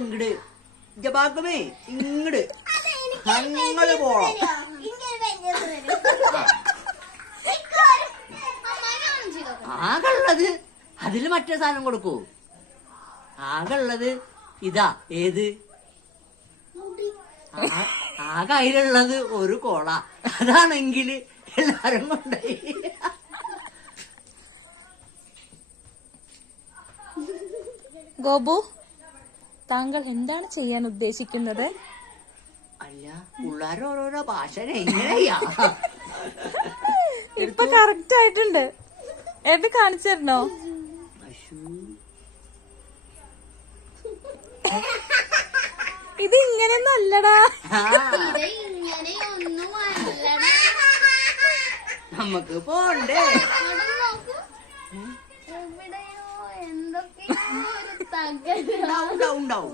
ഇങ്ങട് ജപാക്കമേ ഇങ്ങട് അങ്ങനെ പോണം. ആകെയുള്ളത് അതില് മറ്റേ സാധനം കൊടുക്കൂ. ആകെയുള്ളത് ഇതാ. ഏത്? ആകെ അതിലുള്ളത് ഒരു കോള. അതാണെങ്കിൽ എല്ലാരും കൊണ്ടായി. ഗോപു, താങ്കൾ എന്താണ് ചെയ്യാൻ ഉദ്ദേശിക്കുന്നത്? അല്ല, പിള്ളേർ ഓരോരോ ഭാഷ എങ്ങനെയാ? ഇപ്പൊ കറക്റ്റ് ആയിട്ടുണ്ട്. എവിടെ കാണിച്ചു തരണോ? ഇത് ഇങ്ങനെയൊന്നും അല്ലടാ. നമുക്ക് പോണ്ടേ? എന്തൊക്കെയോ ഉണ്ടാവും.